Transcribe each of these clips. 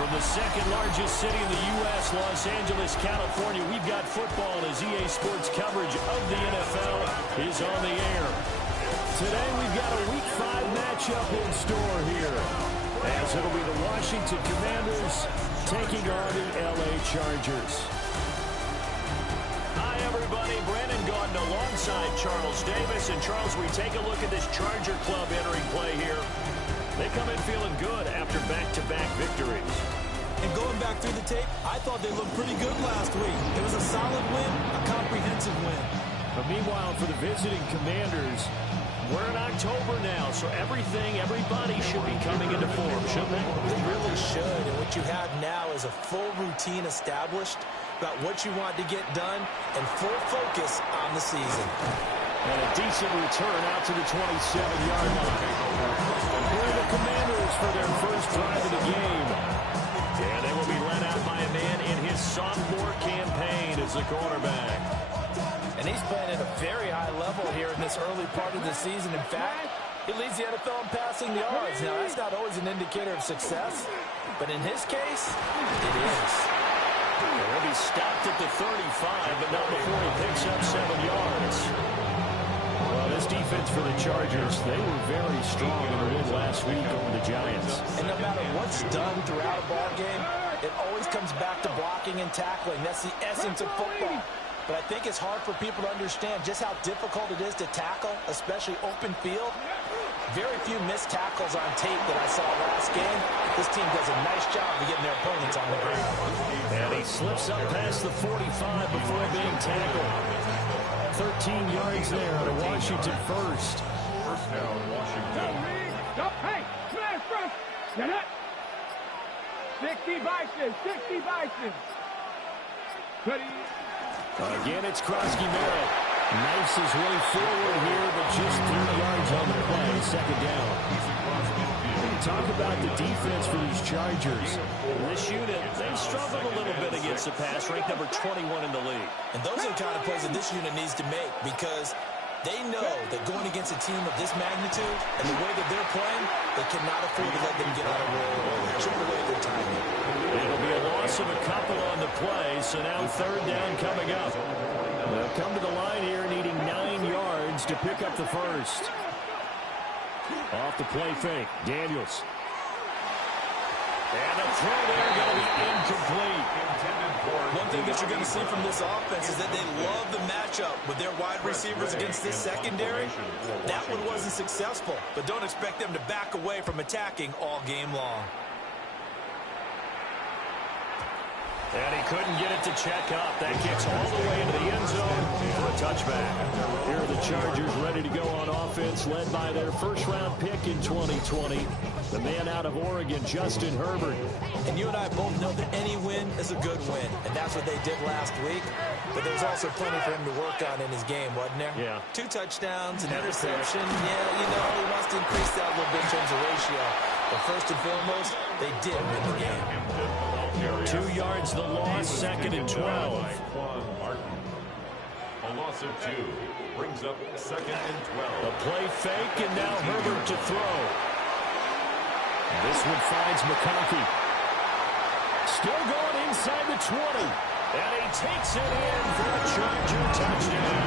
From the second largest city in the U.S., Los Angeles, California, we've got football as EA Sports coverage of the NFL is on the air. Today we've got a Week 5 matchup in store here, as it'll be the Washington Commanders taking on the L.A. Chargers. Hi, everybody. Brandon Gaudin alongside Charles Davis. And, Charles, we take a look at this Charger club entering play here. They come in feeling good after back-to-back victories. And going back through the tape, I thought they looked pretty good last week. It was a solid win, a comprehensive win. But meanwhile, for the visiting Commanders, we're in October now, so everybody should be coming into form, shouldn't they? They really should. And what you have now is a full routine established about what you want to get done and full focus on the season. And a decent return out to the 27-yard line. Here are the Commanders for their first drive of the game. And they will be led out by a man in his sophomore campaign as the quarterback. And he's playing at a very high level here in this early part of the season. In fact, he leads the NFL in passing yards. Now, that's not always an indicator of success, but in his case, it is. He'll be stopped at the 35, but not before he picks up 7 yards. Well, this defense for the Chargers, they were very strong in the win last week over the Giants. And no matter what's done throughout a ball game, it always comes back to blocking and tackling. That's the essence of football. But I think it's hard for people to understand just how difficult it is to tackle, especially open field. Very few missed tackles on tape that I saw last game. This team does a nice job of getting their opponents on the ground. And he slips up past the 45 before being tackled. 13 yards there to Washington first. First down, Washington. Stop, hey, smash, rush, get it. 60 Vikings, 60 Vikings. Again, it's Krosky-Merritt. Knifes his way forward here, but just 3 yards on the play, second down. Talk about the defense for these Chargers. This unit, they've struggled a little bit against the pass, ranked number 21 in the league. And those are the kind of plays that this unit needs to make because they know that going against a team of this magnitude and the way that they're playing, they cannot afford to let them get out of roll or chip away their timing. It'll be a loss of a couple on the play, so now third down coming up. They'll come to the line here needing 9 yards to pick up the first. Off the play fake, Daniels. And the throw there going to be incomplete. One thing that you're going to see from this offense is that they love the matchup with their wide receivers against this secondary. That one wasn't successful, but don't expect them to back away from attacking all game long. And he couldn't get it to check up. That kicks all the way into the end zone for a touchback. Here are the Chargers ready to go on offense, led by their first-round pick in 2020, the man out of Oregon, Justin Herbert. And you and I both know that any win is a good win, and that's what they did last week. But there's also plenty for him to work on in his game, wasn't there? Yeah. 2 touchdowns, an interception. Yeah, you know, he wants to increase that a little bit in terms of ratio. But first and foremost, they did win the game. 2 yards the loss, second and 12. A loss of 2 brings up second and 12. The play fake, and now Herbert to throw. This one finds McConkey. Still going inside the 20. And he takes it in for a Charger touchdown.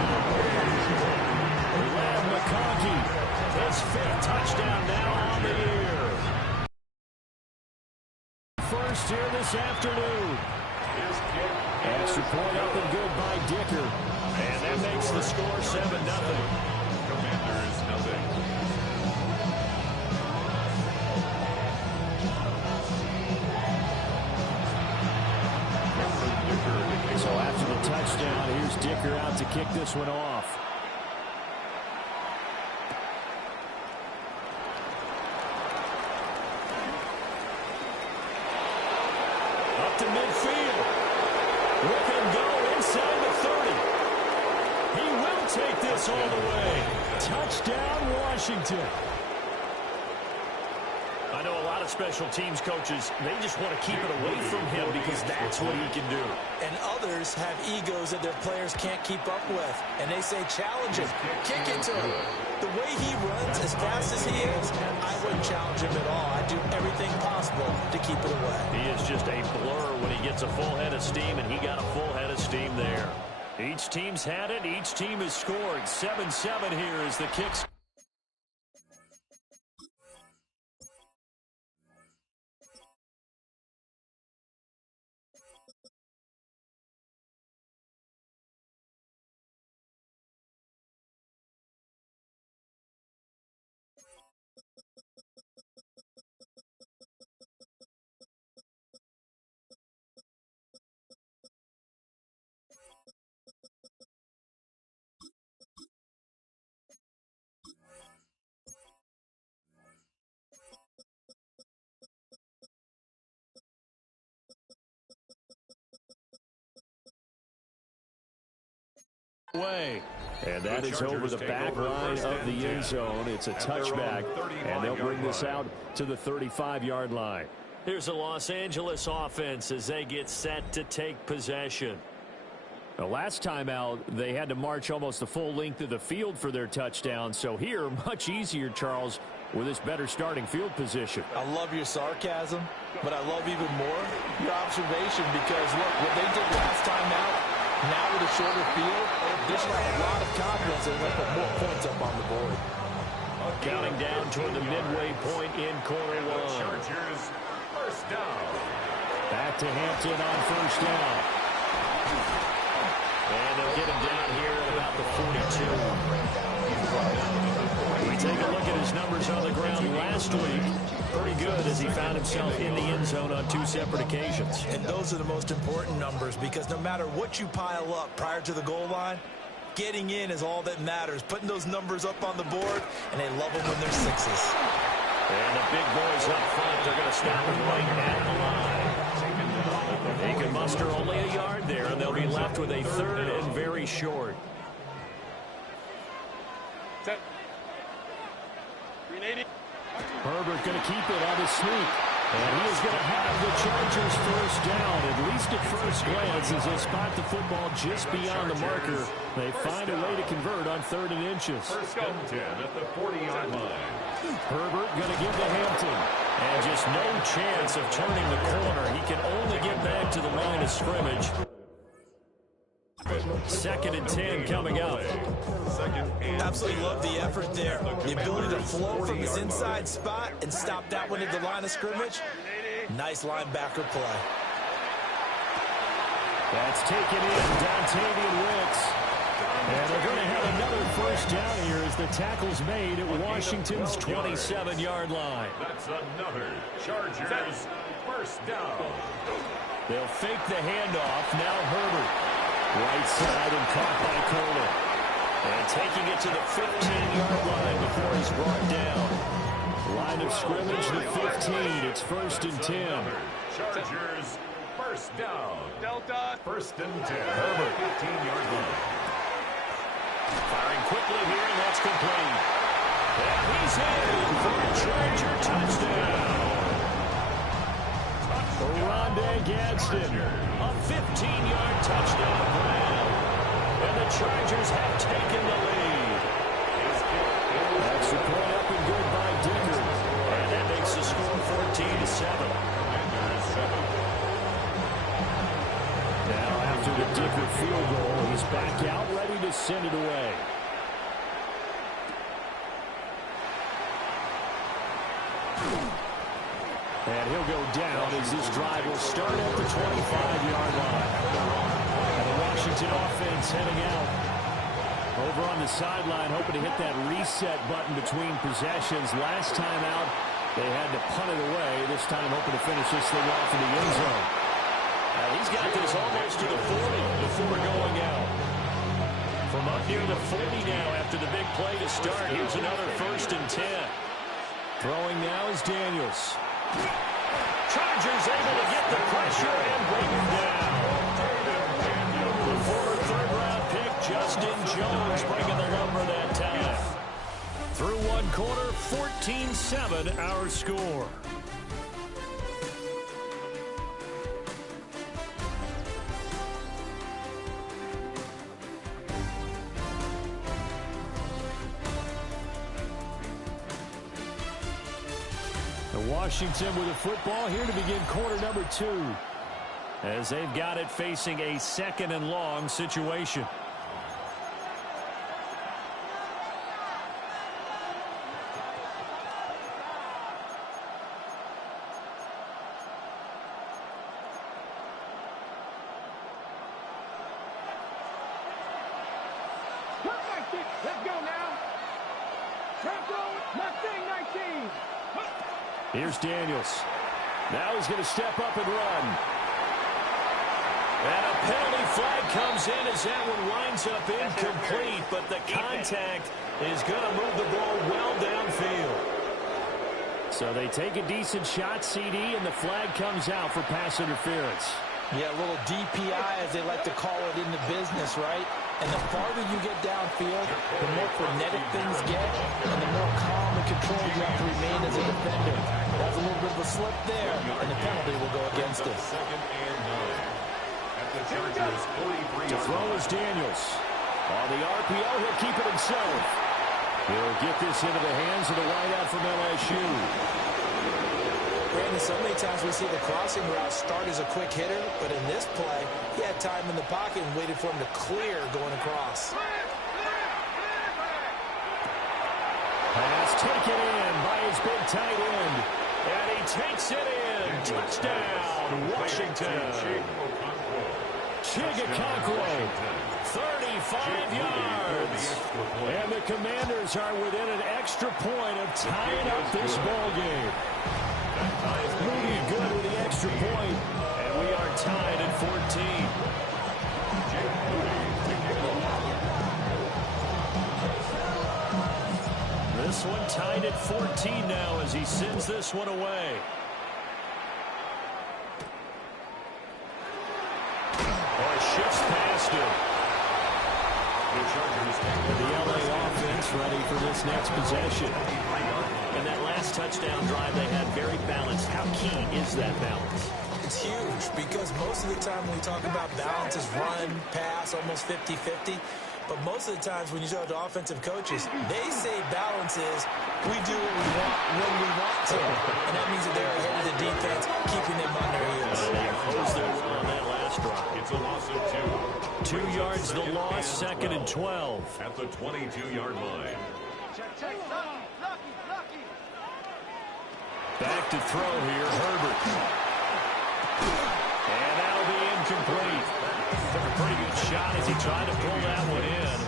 Lamb McConkey, his 5th touchdown now on the year. First here this afternoon. Extra point up and good by Dicker. And that makes the score 7-0. Commanders nothing. So after the touchdown, here's Dicker out to kick this one off. Up to midfield. Look and go inside the 30. He will take this all the way. Touchdown, Washington. I know a lot of special teams coaches, they just want to keep it away from him because that's what he can do. And others have egos that their players can't keep up with. And they say, challenge him, kick it to him. The way he runs as fast as he is, I wouldn't challenge him at all. I'd do everything possible to keep it away. He is just a blur when he gets a full head of steam, and he got a full head of steam there. Each team's had it. Each team has scored. 7-7 here is the kicks. Way. And that is over the back line of the end zone. It's a touchback, and they'll bring this out to the 35-yard line. Here's the Los Angeles offense as they get set to take possession. The last time out, they had to march almost the full length of the field for their touchdown. So here, much easier, Charles, with this better starting field position. I love your sarcasm, but I love even more your observation because, look, what they did last time out, now with a shorter field, they should have a lot of confidence and put more points up on the board. Counting down toward the midway point in quarter one. Chargers, first down. Back to Hampton on first down. And they'll get him down here at about the 42. We take a look at his numbers on the ground last week. Pretty good as he found himself in the end zone on 2 separate occasions. And those are the most important numbers because no matter what you pile up prior to the goal line, getting in is all that matters. Putting those numbers up on the board, and they love them when they're sixes. And the big boys up front, they're going to stop him right at the line. He can muster only a yard there, and they'll be left with a third and very short. Set. 380. Herbert going to keep it on the sneak. And he is going to have the Chargers first down, at least at first glance, as they spot the football just beyond the marker. They find a way to convert on 3rd and inches. First and 10 at the 40-yard line. Herbert going to give to Hampton. And just no chance of turning the corner. He can only get back to the line of scrimmage. 2nd and 10 coming up. Absolutely love the effort there. The ability to flow from his inside spot and stop that one at the line of scrimmage. Nice linebacker play. That's taken in, Dontavian Wicks. And they're going to have another first down here as the tackle's made at Washington's 27-yard line. That's another Chargers first down. They'll fake the handoff. Now Herbert. Right side and caught by Kohler. And taking it to the 15-yard line before he's brought down. Line of scrimmage, the 15. It's 1st and 10. Chargers, first down. Delta. 1st and 10. Herbert, 15-yard line. Firing quickly here, and that's complete. And he's in for a Charger touchdown. Rondé Gadsden, a 15-yard touchdown grab. And the Chargers have taken the lead. That's the point up and good by Dicker. And that makes the score 14-7. Now after the Dicker field goal, he's back out ready to send it away. And he'll go down as this drive will start at the 25-yard line. And the Washington offense heading out. Over on the sideline, hoping to hit that reset button between possessions. Last time out, they had to punt it away. This time hoping to finish this thing off in the end zone. He's got this almost to the 40 before going out. From up near the 40 now after the big play to start. Here's another 1st and 10. Throwing now is Daniels. Chargers able to get the pressure and bring him down. The former 3rd-round pick, Justin Jones, bringing the lumber that time. Through one quarter, 14-7 our score. Washington with the football here to begin quarter number 2. As they've got it facing a 2nd and long situation. Let's go now. Mustang 19. Here's Daniels. Now he's going to step up and run. And a penalty flag comes in as that one winds up incomplete, but the contact is going to move the ball well downfield. So they take a decent shot, CD, and the flag comes out for pass interference. Yeah, a little DPI, as they like to call it in the business, right? And the farther you get downfield, the more frenetic things get, and the more calm and controlled you have to remain as a defender. That's a little bit of a slip there, and the penalty will go against us. 2nd and 9. At the Chargers, 43. To throw is Daniels. On the RPO, he'll keep it himself. He'll get this into the hands of the wideout from LSU. Brandon, so many times we see the crossing route start as a quick hitter, but in this play, he had time in the pocket and waited for him to clear going across. Pass taken in by his big tight end. And he takes it in. Touchdown, Washington. Chigakonkwo, 35 yards. And the Commanders are within an extra point of tying up this ball game. Moody good with the extra point, and we are tied at 14. This one tied at 14 now as he sends this one away. Shifts past him. The LA offense ready for this next possession. And that last touchdown drive they had very balanced. How key is that balance? It's huge because most of the time when we talk about balance is run, pass, almost 50-50. But most of the times when you talk to offensive coaches, they say balance is we do what we want when we want to. And that means that they're ahead of the defense, keeping them on their heels. They closed their run on that last drive. It's a loss of 2. 2 yards the loss, 2nd and 12. At the 22-yard line. Back to throw here, Herbert. And that'll be incomplete. Took a pretty good shot as he tried to pull that one in.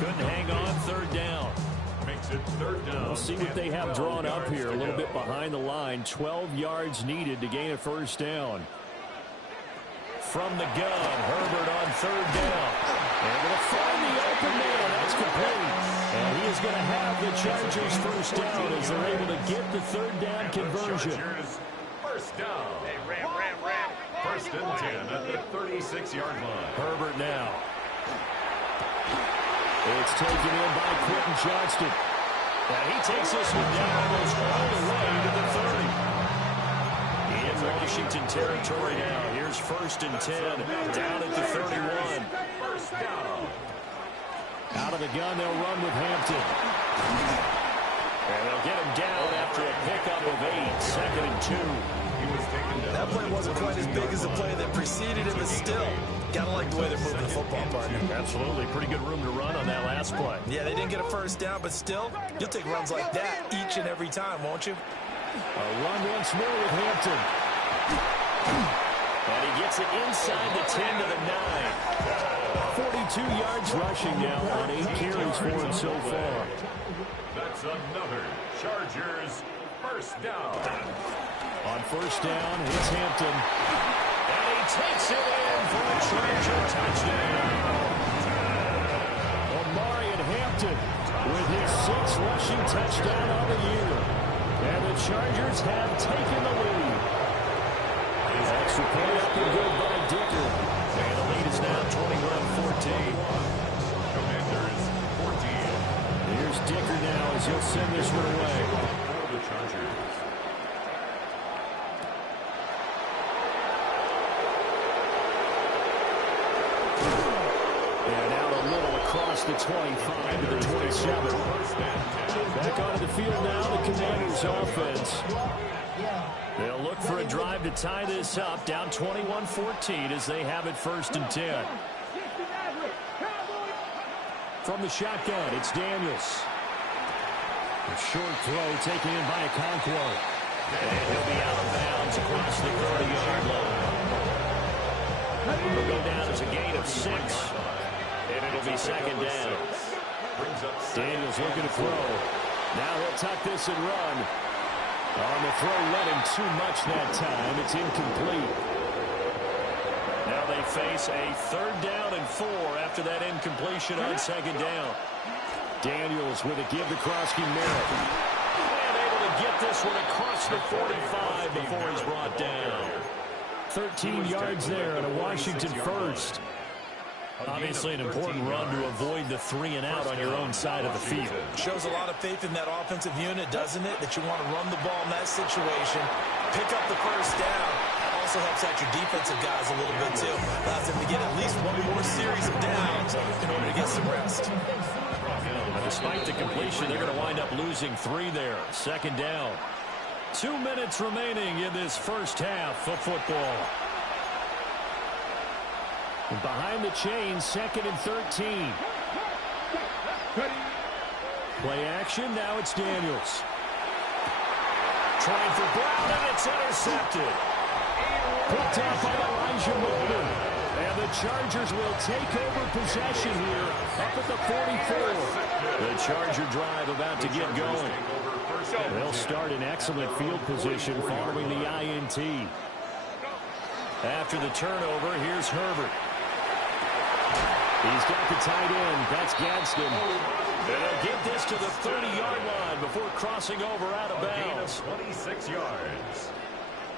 Couldn't hang on, 3rd down. Makes it 3rd down. We'll see what they have drawn up here. A little bit behind the line. 12 yards needed to gain a 1st down. From the gun, Herbert on 3rd down. And going to find the open man. That's complete. And he is going to have the Chargers 1st down as they're able to get the 3rd down conversion. First down. Ram. 1st and 10 at the 36-yard line. Herbert now. It's taken in by Quentin Johnston. And he takes this one down almost all the way to the 30. In Washington territory now. Here's 1st and 10 down at the 31. First down. Out of the gun, they'll run with Hampton. And they'll get him down after a pickup of 8. 2nd and 2. That play wasn't quite as big as the play that preceded it, but still, gotta like the way they're moving the football, partner. Absolutely. Pretty good room to run on that last play. Yeah, they didn't get a 1st down, but still, you'll take runs like that each and every time, won't you? A run once more with Hampton. And he gets it inside the 10 to the 9. 42 yards rushing now on 8 carries for him so far. That's another Chargers 1st down. On 1st down, it's Hampton. And he takes it in for a Charger touchdown. Omarion Hampton with his 6th rushing touchdown on the year. And the Chargers have taken the lead. Extra point up and good by Dicker. And the lead is now 21-14. Commanders 14. Here's Dicker now as he'll send this one away. For the Chargers. And out a little across the 25 to the 27. Back onto the field now, the Commanders offense. They'll look for a drive to tie this up, down 21-14 as they have it 1st and 10. From the shotgun, it's Daniels. A short throw taken in by Okonkwo. And he'll be out of bounds across the 30-yard line. He'll go down as a gain of 6. And it'll be 2nd down. Daniels looking to throw. Now he'll tuck this and run. On the throw, led him too much that time. It's incomplete. Now they face a 3rd down and 4 after that incompletion on 2nd down. Daniels with a give to Krosky-Merritt. And able to get this one across the 45 before he's brought down. 13 yards there and a Washington first. Obviously an important run to avoid the 3 and out on your own side of the field. Shows a lot of faith in that offensive unit, doesn't it? That you want to run the ball in that situation, pick up the 1st down. Also helps out your defensive guys a little bit too. Allows them to get at least one more series of downs in order to get some rest. Despite the completion, they're going to wind up losing 3 there. 2nd down. 2 minutes remaining in this first half of football. And behind the chains, 2nd and 13. Play action, now it's Daniels. Trying for Brown, and it's intercepted. Picked up by Elijah Molden. And the Chargers will take over possession here up at the 44. The Charger drive about to get going. They'll start in excellent field position following the INT. After the turnover, here's Herbert. He's got the tight end. That's Gadsden. They'll get this to the 30-yard line before crossing over out of bounds. 26 yards.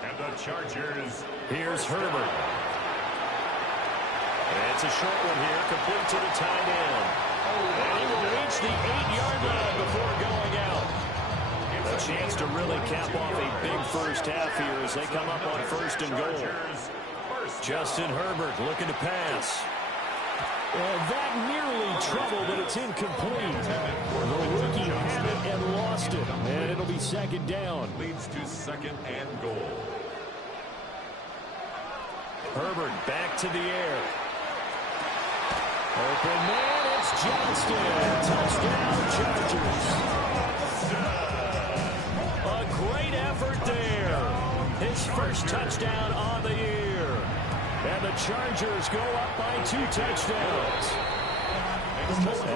And the Chargers. Here's Herbert. And it's a short one here, complete to the tight end. And he will reach the 8-yard line before going out. A chance to really cap off a big first half here as they come up on 1st and goal. Justin Herbert looking to pass. And that nearly trouble, but it's incomplete. The rookie had it and lost it. And it'll be 2nd down. Leads to 2nd and goal. Herbert back to the air. Open man, it's Johnston. Touchdown, Chargers. A great effort there. His first touchdown on the year. And the Chargers go up by 2 touchdowns.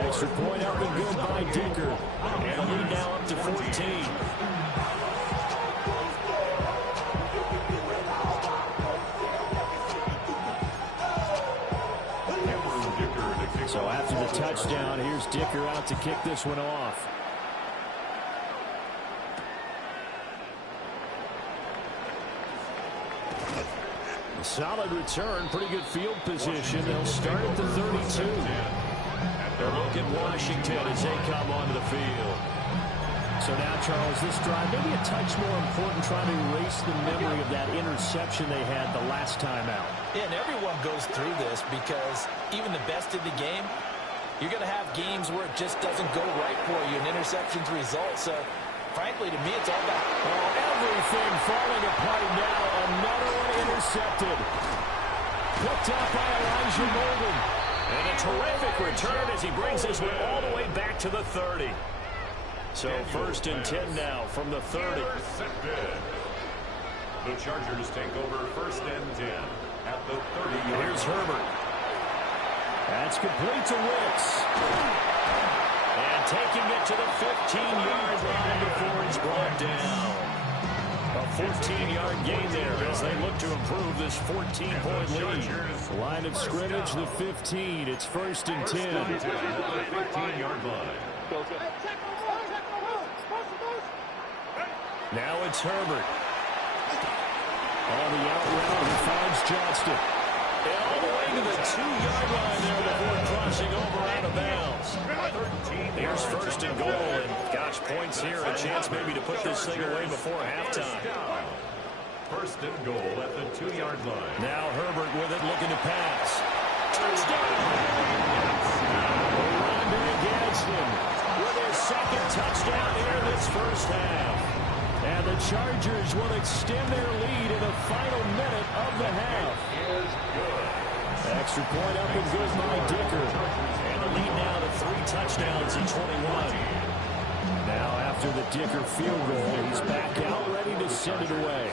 Extra point up and good by Dicker. And a lead now up to 14. So after the touchdown, here's Dicker out to kick this one off. A solid return, pretty good field position. They'll start at the 32. They'll look at Washington as they come onto the field. So now, Charles, this drive maybe a touch more important, trying to erase the memory of that interception they had the last time out. Yeah, and everyone goes through this because even the best in the game, you're going to have games where it just doesn't go right for you, and interceptions result. So, frankly, to me, it's all about everything falling apart now. Another one intercepted. Picked up by Elijah Molden. And a terrific return as he brings this one all the way back to the 30. So 1st and 10 now from the 30. The Chargers take over 1st and 10 at the 30. Here's Herbert. That's complete to Wicks. And taking it to the 15-yard line before he's brought down. A 14-yard gain there as they look to improve this 14-point lead. Line of scrimmage, the 15. It's 1st and 10. 15-yard line. Now it's Herbert. On the out route, he finds Johnston. And all the way to the 2-yard line there before crossing over out of bounds. Here's 1st and goal, and gosh, points here, a chance maybe to put this thing away before halftime. 1st and goal at the 2-yard line. Now Herbert with it, looking to pass. Touchdown! Jackson with his second touchdown here in this first half. And the Chargers will extend their lead in the final minute of the half. Extra point up and good by Dicker. And the lead now to 3 touchdowns in 21. Now after the Dicker field goal, he's back out ready to send it away.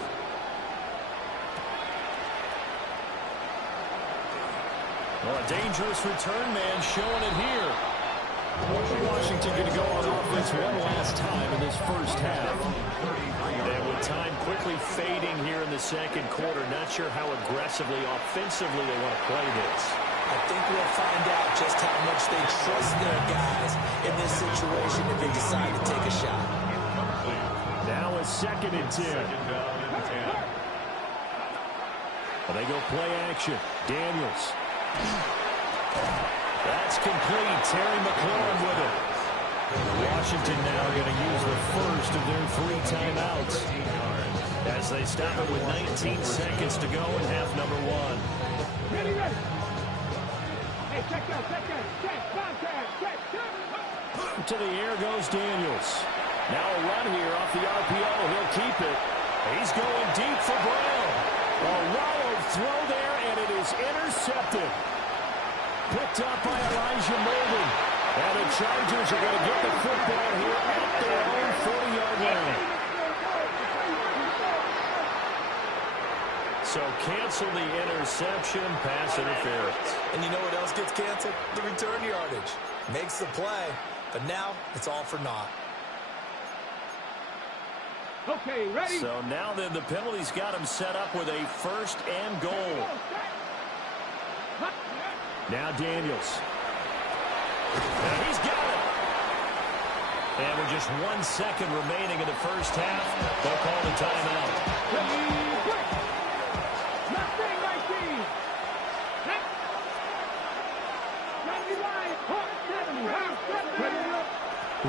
Well, a dangerous return man showing it here. Washington going to go on offense one last time in this first half. And with time quickly fading here in the second quarter, not sure how aggressively, offensively they want to play this. I think we'll find out just how much they trust their guys in this situation if they decide to take a shot. Now a 2nd and 10. Well, they go play action. Daniels. That's complete. Terry McLaurin with it. Washington now going to use the first of their 3 timeouts as they stop it with 19 seconds to go in half number 1. Ready, ready. Hey, check that, check. To the air goes Daniels. Now a run here off the RPO. He'll keep it. He's going deep for Brown. A wild throw there, and it is intercepted. Picked up by Elijah Molden. And the Chargers are going to get the football here at their own 40-yard line. So cancel the interception, pass interference. And you know what else gets canceled? The return yardage. Makes the play, but now it's all for naught. Okay, ready? So now then the penalty's got him set up with a 1st and goal. Now Daniels. And he's got it. And with just 1 second remaining in the first half, they'll call the timeout.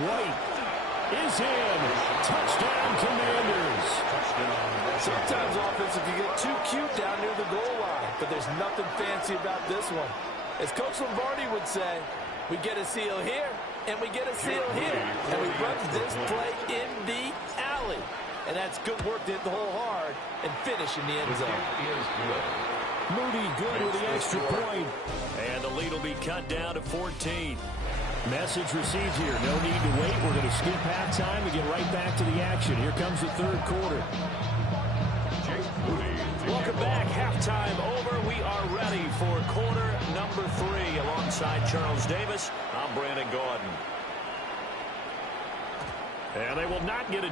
White is in. Touchdown, Commanders. Sometimes offense can get too cute down near the goal line, but there's nothing fancy about this one. As Coach Lombardi would say, we get a seal here, and we get a seal here. And we run this play in the alley. And that's good work to hit the hole hard and finish in the end zone. Moody good with the extra point. And the lead will be cut down to 14. Message received here. No need to wait. We're going to skip halftime and get right back to the action. Here comes the 3rd quarter. Welcome back. Halftime over. We are ready for quarter number 3. Alongside Charles Davis, I'm Brandon Gordon. And they will not get a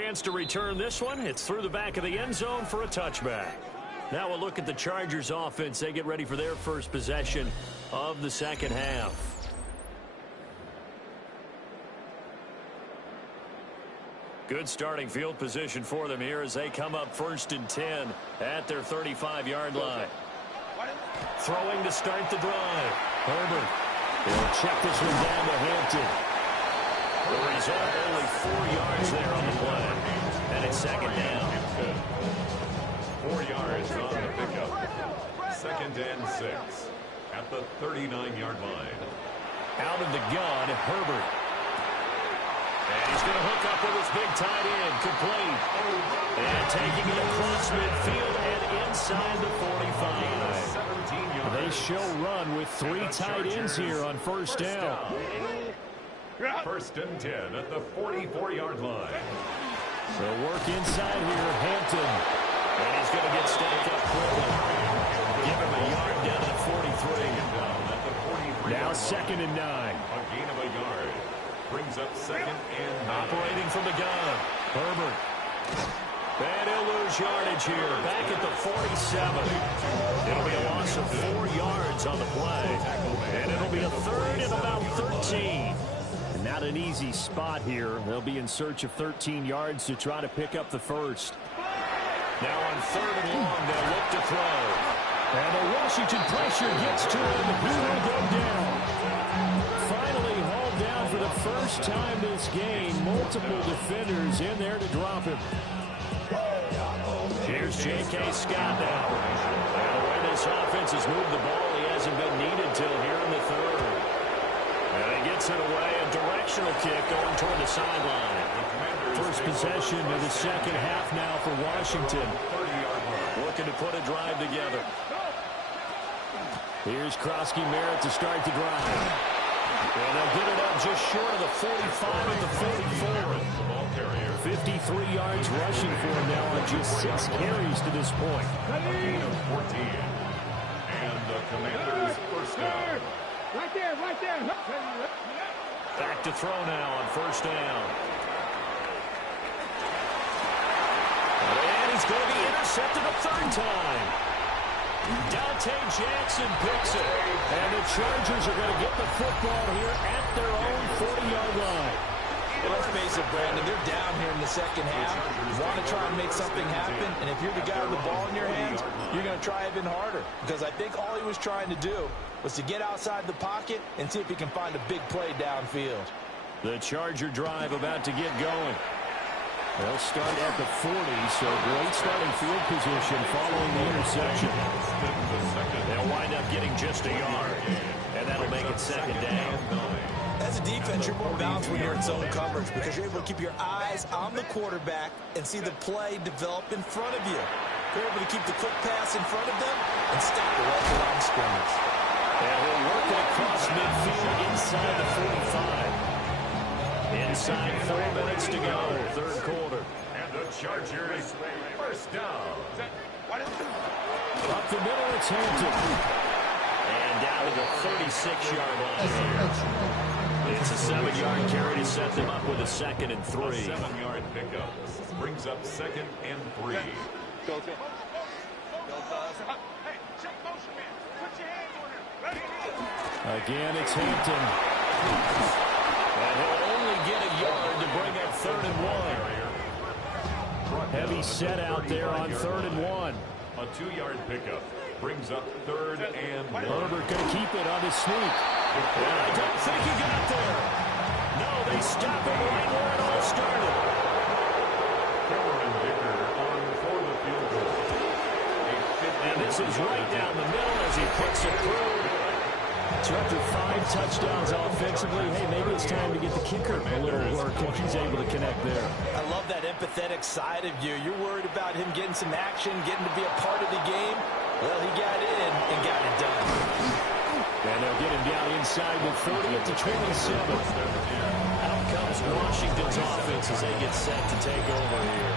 Chance to return this one. It's through the back of the end zone for a touchback. Now we'll look at the Chargers offense. They get ready for their first possession of the second half. Good starting field position for them here as they come up 1st and 10 at their 35-yard line. Throwing to start the drive. Herbert. He'll check this one down to Hampton. The result, only 4 yards there on the play. And it's second down. 4 yards on the pickup. 2nd and 6 at the 39-yard line. Out of the gun, Herbert. And he's going to hook up with his big tight end. Complete. And taking it across midfield and inside the 45. They show run with 3 tight ends here on first down. 1st and 10 at the 44-yard line. They'll work inside here, Hampton. And he's going to get stacked up quickly. Give him a yard down at 43. Now 2nd and 9. A gain of a yard. Brings up 2nd and 9. Operating from the gun. Herbert. And he'll lose yardage here. Back at the 47. It'll be a loss of 4 yards on the play. And it'll be a 3rd and about 13. And not an easy spot here. They'll be in search of 13 yards to try to pick up the first. Now on 3rd and long, they'll look to throw. And the Washington pressure gets to him. He will go down. Finally hauled down for the first time this game. Multiple defenders in there to drop him. Here's J.K. Scott now. And the way this offense has moved the ball, he hasn't been needed till here in the 3rd. And he gets it away. A directional kick going toward the sideline. First possession of the second half now for Washington. Looking to put a drive together. Here's Krosky-Merritt to start the drive. And they'll get it up just short of the 45 and the 44. 53 yards rushing for him now on just 6 carries to this point. 14. And the Commanders' first down. Right there, right there. Back to throw now on first down. And he's going to be intercepted a 3rd time. Dante Jackson picks it. And the Chargers are going to get the football here at their own 40-yard line. Well, let's face it, Brandon, they're down here in the second half. You want to try and make something happen, and if you're the guy with the ball in your hands, you're going to try even harder. Because I think all he was trying to do was to get outside the pocket and see if he can find a big play downfield. The Charger drive about to get going. They'll start at the 40, so great starting field position following the interception. They'll wind up getting just a yard, and that'll make it second down. As a defense, you're more balanced when you're in zone coverage because you're able to keep your eyes on the quarterback and see the play develop in front of you. You're able to keep the quick pass in front of them and stop the right line of scrimmage. And we'll work it across midfield inside the 45. Inside 4 minutes to go, 3rd quarter. And the Chargers first down. Up the middle, it's Hampton. And down to the 36-yard line. It's a 7-yard carry to set them up with a 2nd and 3. A 7-yard pickup brings up 2nd and 3. Again, it's Hampton. And he'll only get a yard to bring up 3rd and 1. Heavy set out there on 3rd and 1. A 2-yard pickup brings up 3rd and 1. Herbert going to keep it on his sneak. And I don't think he got there. No, they stop him right where it all started. Cameron Dicker on for the field goal. And this is right down the middle as he puts it through. So after 5 touchdowns offensively, hey, maybe it's time to get the kicker a little work if he's able to connect there. I love that empathetic side of you. You're worried about him getting some action, getting to be a part of the game. Well, he got in and got it done. And they'll get him down inside the 30 at the 27. Out comes Washington's offense as they get set to take over here.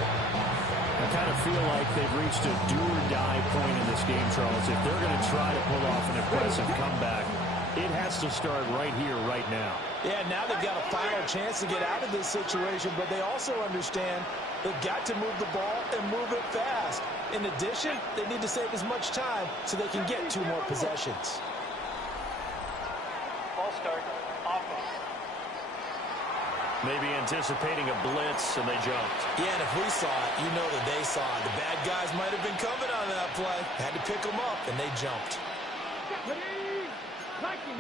I kind of feel like they've reached a do-or-die point in this game, Charles. If they're going to try to pull off an impressive comeback, it has to start right here, right now. Yeah, now they've got a final chance to get out of this situation, but they also understand They've got to move the ball and move it fast. In addition, they need to save as much time so they can get 2 more possessions. Ball start. Offense. Maybe anticipating a blitz, and they jumped. Yeah, and if we saw it, you know that they saw it. The bad guys might have been coming on that play. Had to pick them up, and they jumped.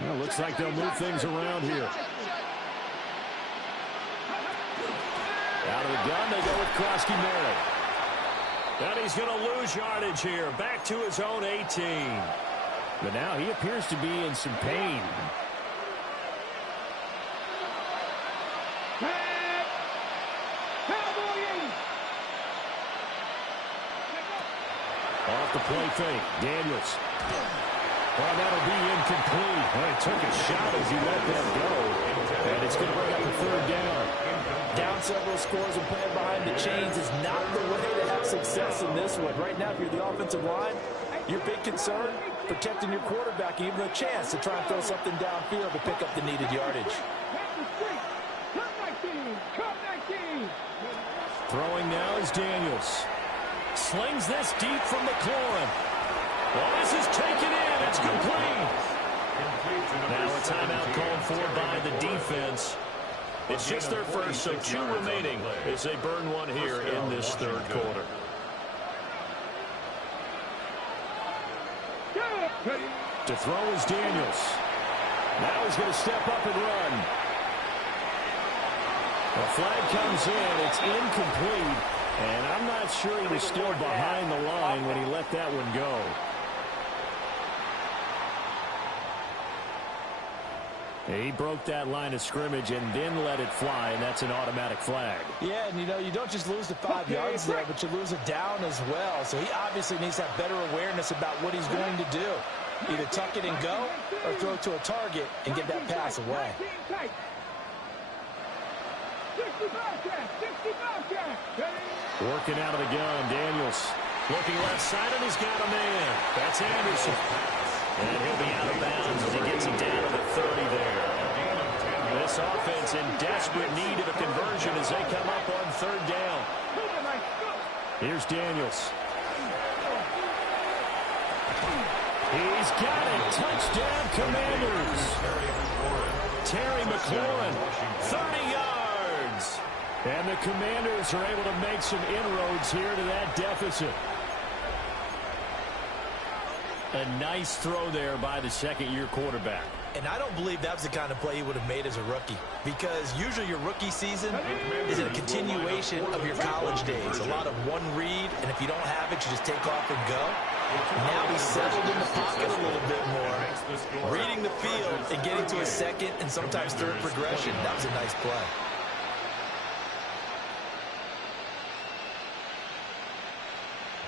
Well, looks like they'll move things around here. Out of the gun, they go with Krosky Merritt. And he's going to lose yardage here. Back to his own 18. But now he appears to be in some pain. Off the play fake. Daniels. Well, that'll be incomplete. Well, he took a shot as he let that go. And it's going to bring up a 3rd down. Down several scores and playing behind the chains is not the way to have success in this one. Right now, if you're the offensive line, your big concern, protecting your quarterback, even a chance to try and throw something downfield to pick up the needed yardage. Throwing now is Daniels. Slings this deep from McLaurin. Well, this is taken in. It's complete. Now a timeout called for by the defense. It's just their first, so 2 remaining as they burn one here in this 3rd quarter. To throw is Daniels. Now he's going to step up and run. The flag comes in. It's incomplete. And I'm not sure he was still behind the line when he let that one go. He broke that line of scrimmage and then let it fly, and that's an automatic flag. Yeah, and you don't just lose the 5 yards there, but you lose it down as well. So he obviously needs to have better awareness about what he's going to do. Either tuck it and go or throw it to a target and get that pass away. Working out of the gun, Daniels. Looking left side, and he's got a man. That's Anderson. And he'll be out of bounds as he gets him down to the 30 there. This offense in desperate need of a conversion as they come up on 3rd down. Here's Daniels. He's got it. Touchdown, Commanders. Terry McLaurin, 30 yards. And the Commanders are able to make some inroads here to that deficit. A nice throw there by the 2nd-year quarterback. And I don't believe that was the kind of play he would have made as a rookie, because usually your rookie season is a continuation of your college days. A lot of one read, and if you don't have it, you just take off and go. Now he's settled in the pocket a little bit more, reading the field and getting to a 2nd and sometimes 3rd progression. That was a nice play.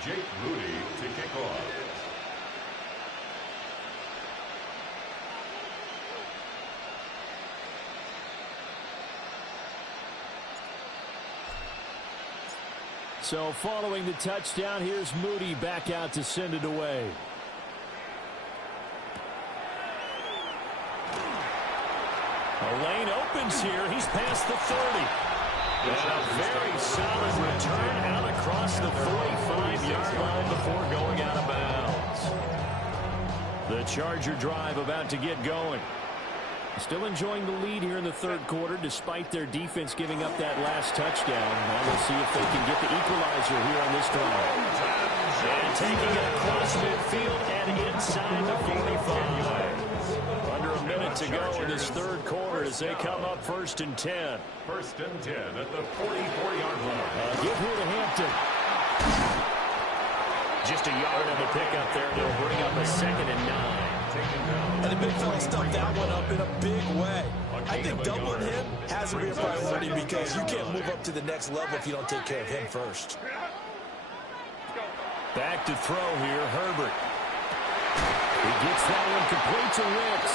Jake Rudy to kick off. So following the touchdown, here's Moody back out to send it away. A lane opens here. He's past the 30. And a very solid return out across the 45-yard line before going out of bounds. The Charger drive about to get going. Still enjoying the lead here in the 3rd quarter despite their defense giving up that last touchdown. Now we'll see if they can get the equalizer here on this drive. And taking it across midfield and inside the 45. Under a minute to go in this 3rd quarter as they come up 1st and 10. 1st and 10 at the 44-yard line. Give here to Hampton. Just a yard on the pickup there. They'll bring up a 2nd and 9. And the big fella stuffed that one up in a big way. I think doubling him has to be a priority because you can't move up to the next level if you don't take care of him first. Back to throw here, Herbert. He gets that one complete to Ricks.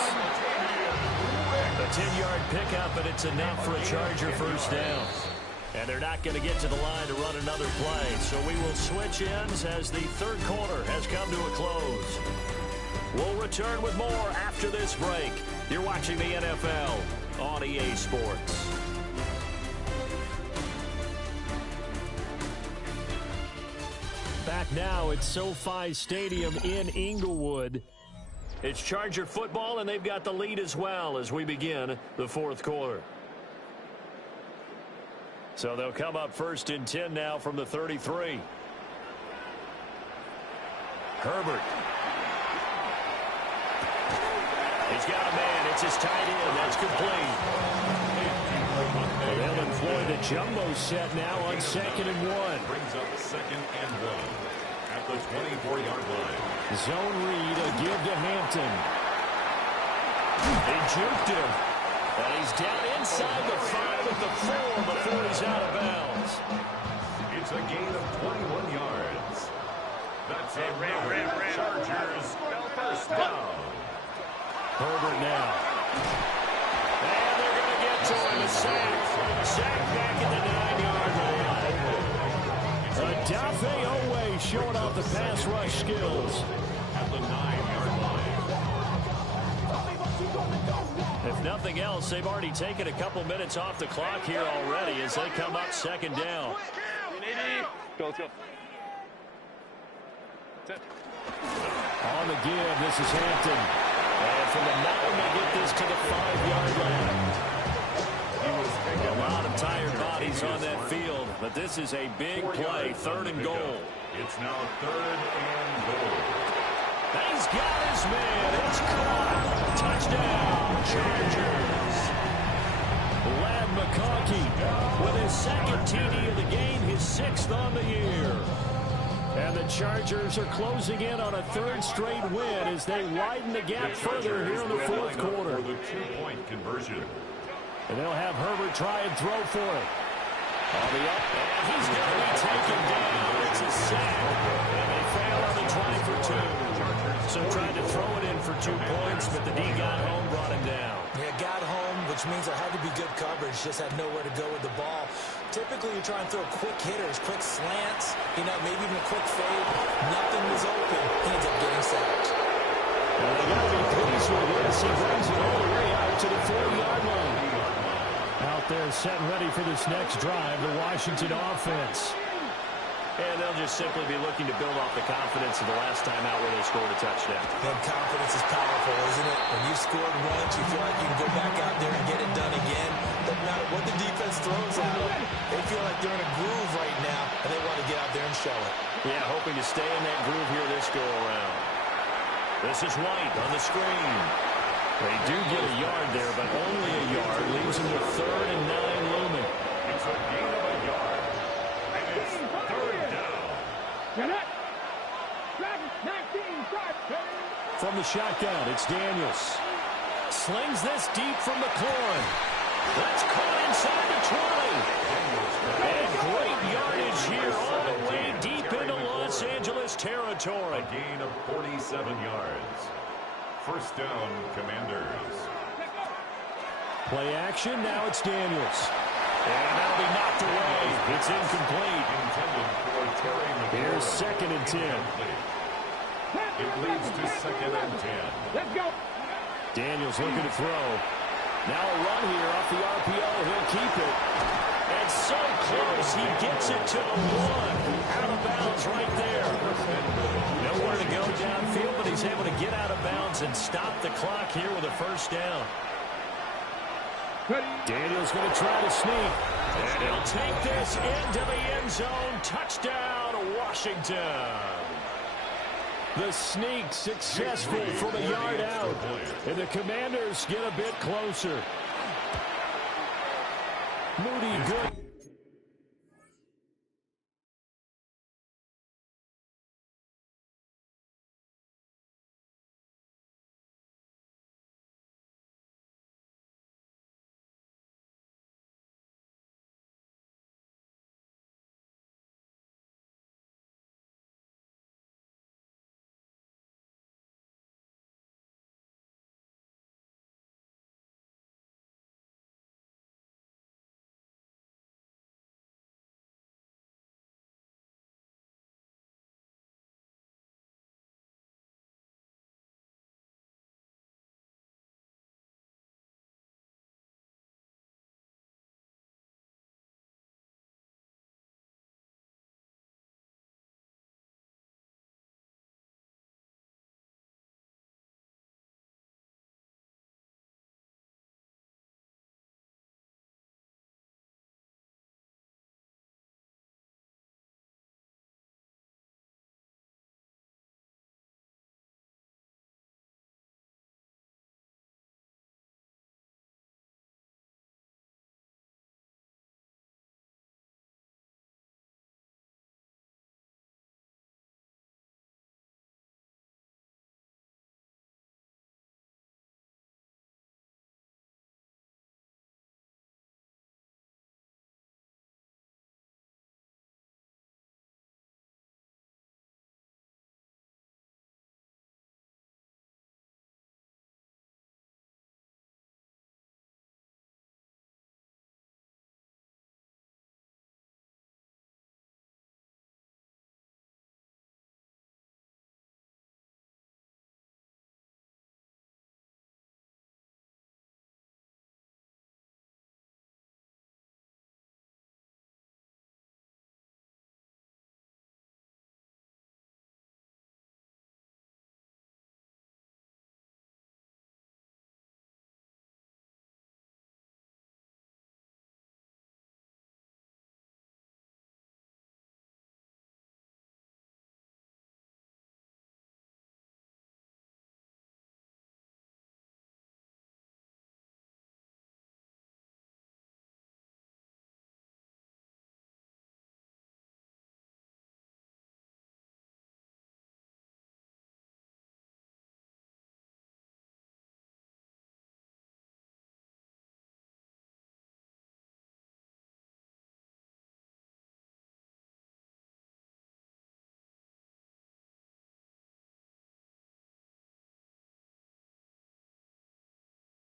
A 10-yard pickup, and it's enough for a Charger 1st down. And they're not going to get to the line to run another play. So we will switch ends as the 3rd quarter has come to a close. We'll return with more after this break. You're watching the NFL on EA Sports. Back now at SoFi Stadium in Inglewood. It's Charger football, and they've got the lead as well as we begin the fourth quarter. So they'll come up first and 10 now from the 33. Herbert. He's got a man. It's his tight end. That's complete. They'll employ the jumbo set now on 2nd and 1. Brings up 2nd and 1 at the 24-yard line. Zone read, a give to Hampton. He juked him. And he's down inside the 5 at the 4 before he's out of bounds. It's a gain of 21 yards. That's a Chargers first down. Herbert now. And they're going to get to him. A sack. Sack back at the 9-yard line. Adafe Owe showing off the pass rush skills. At the 9-yard line. If nothing else, they've already taken a couple minutes off the clock here already as they come up 2nd down. Go, let's go. On the give, this is Hampton. And from the 9, they get this to the 5-yard line. A lot of tired bodies on that field, but this is a big play, 3rd and goal. It's now 3rd and goal. He's got his man. It's caught. Touchdown, Chargers. Lad McConkey with his 2nd TD of the game, his 6th on the year. And the Chargers are closing in on a 3rd straight win as they widen the gap further here in the 4th quarter. For the 2-point conversion. And they'll have Herbert try and throw for it. On the up, and he's going to be taken down. It's a sack, and they fail on the try for 2. So tried to throw it in for 2 points, but the D got home, brought him down. Yeah, got home, which means there had to be good coverage. Just had nowhere to go with the ball. Typically, you're trying to throw quick hitters, quick slants, maybe even a quick fade. Nothing was open. He ends up getting sacked. Well, they got to be pleased with this. He brings it all the way out to the 40-yard line. Out there set ready for this next drive, the Washington offense. And they'll just simply be looking to build off the confidence of the last time out where they scored a touchdown. And confidence is powerful, isn't it? When you scored once, you feel like you can go back out there and get it done again. Doesn't matter what the defense throws at them. They feel like they're in a groove right now, and they want to get out there and show it. Yeah, hoping to stay in that groove here this go-around. This is White on the screen. They do get a yard there, but only a yard. Leaves them with 3rd and 9 looming. It's a gain of a yard. And it's 3rd down. From the shotgun, it's Daniels. Slings this deep from McLaurin. That's caught inside the 20. And great yardage here all the way deep into Los Angeles territory. A gain of 47 yards. First down, Commanders. Play action, now it's Daniels. And that'll be knocked away. It's incomplete. Intended for Terry McLaurin. Here's 2nd and 10. It leads to 2nd and 10. Let's go. Daniels looking to throw. Now a run here off the RPO. He'll keep it. And so close. He gets it to the 1. Out of bounds right there. Nowhere to go downfield, but he's able to get out of bounds and stop the clock here with a first down. Daniels going to try to sneak. And he'll take this into the end zone. Touchdown, Washington. The sneak successful from a yard out. And the Commanders get a bit closer. Moody good.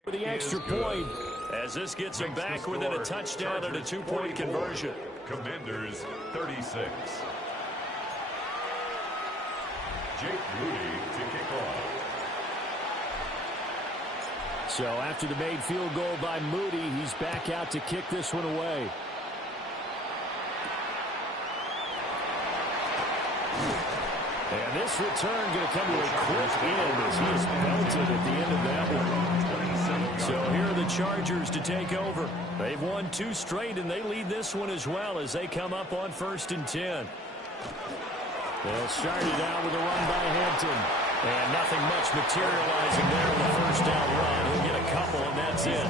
For the extra point, as this gets him back within a touchdown and a two-point conversion. Commanders 36. Jake Moody to kick off. So after the made field goal by Moody, he's back out to kick this one away. And this return going to come to a quick end as he is belted at the end of that one. So here are the Chargers to take over. They've won 2 straight, and they lead this one as well as they come up on 1st and 10. They'll start it out with a run by Hampton. And nothing much materializing there in the first down run. He'll get a couple, and that's it.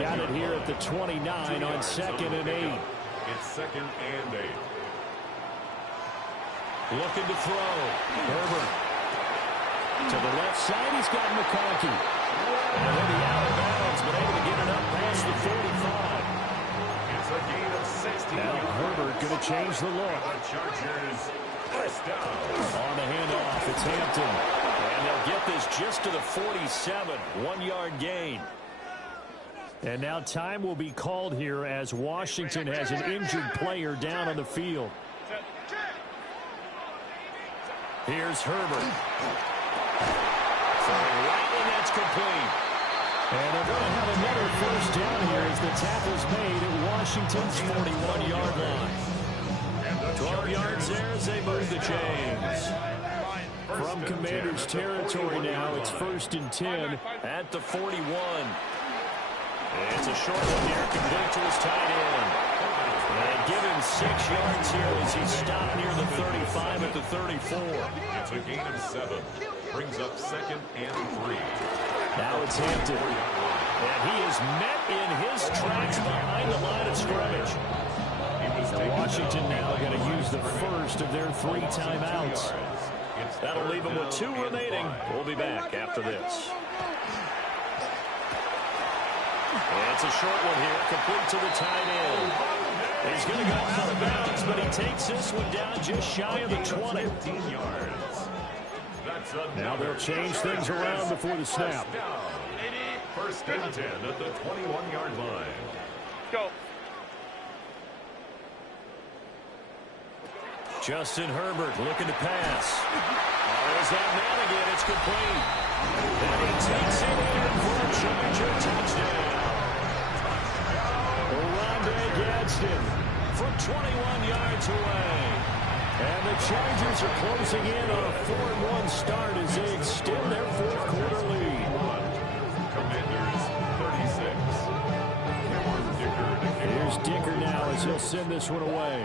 Got it here at the 29 on 2nd and 8. It's 2nd and 8. Looking to throw. Herbert. To the left side, he's got McConkey. And he'll be out of bounds, but able to get it up past the 45. It's a gain of 60. Now Herbert going to change the look. The Chargers first down. On the handoff, it's Hampton. And they'll get this just to the 47. 1-yard gain. And now time will be called here as Washington has an injured player down on the field. Here's Herbert. Right, and that's complete. And they're going to have another first down here as the tackle's made at Washington's 41-yard line. 12 yards there as they move the chains. From Commanders territory now, it's 1st and 10 at the 41. It's a short one here, complete to his tight end. And give him 6 yards here as he's stopped near the 35 at the 34. It's a gain of 7. Brings up 2nd and 3. Now it's Hampton. And he is met in his tracks behind the line of scrimmage. Washington now going to use the first of their 3 timeouts. That'll leave them with 2 remaining. We'll be back after this. And it's a short one here, complete to the tight end. He's going to go out of bounds, but he takes this one down just shy of the 20. 15 yards. Now they'll change things around before the snap. 1st and 10 at the 21-yard line. Go. Justin Herbert looking to pass. There's that man again. It's complete. And he takes it in for a Charger touchdown. Rondé Gadsden from 21 yards away. And the Chargers are closing in on a 4-1 start as they extend their 4th quarter lead. Commanders 36. Here's Dicker now as he'll send this one away.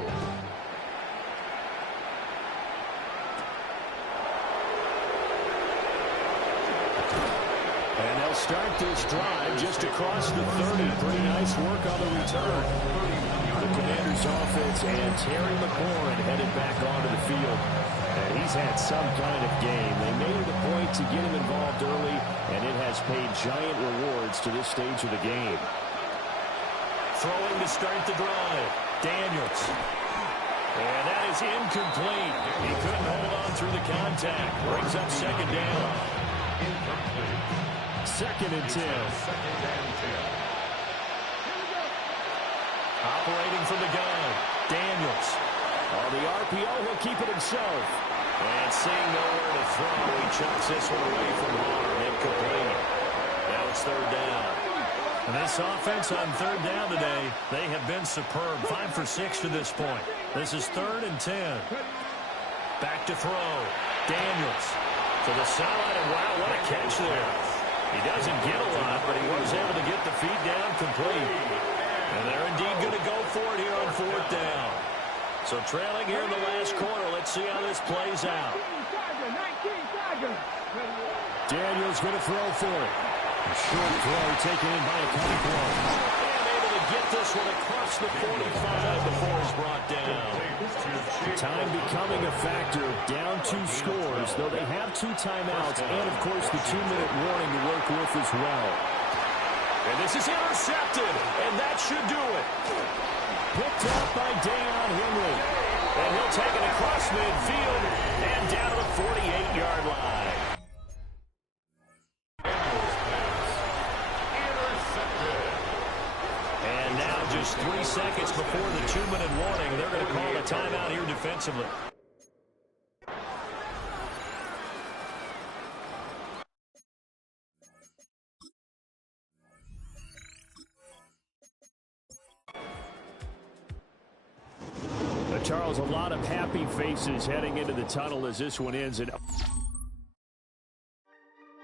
And they'll start this drive just across the 30. Pretty nice work on the return. The Commanders offense and Terry McLaurin headed back onto the field. And he's had some kind of game. They made it a point to get him involved early, and it has paid giant rewards to this stage of the game. Throwing to start the drive. Daniels. And that is incomplete. He couldn't hold on through the contact. Brings up 2nd down. 2nd and 10. Operating from the gun, Daniels. On the RPO, he'll keep it himself. And seeing nowhere to throw, he chucks this one away from harm. Incomplete. Now it's 3rd down. And this offense on 3rd down today, they have been superb. 5 for 6 to this point. This is 3rd and 10. Back to throw. Daniels to the sideline, and wow, what a catch there. He doesn't get a lot, but he was able to get the feet down complete. And they're indeed going to go for it here on 4th down. So trailing here in the last quarter, let's see how this plays out. Daniels going to throw for it. A short throw taken in by a Conklin. And able to get this one across the 45 before he's brought down. Time becoming a factor, down 2 scores, though they have 2 timeouts and, of course, the 2-minute warning to work with as well. And this is intercepted, and that should do it. Picked up by Deion Henry. And he'll take it across midfield and down to the 48-yard line. Now just 3 seconds before the 2-minute warning. They're going to call a timeout here defensively. Charles, a lot of happy faces heading into the tunnel as this one ends.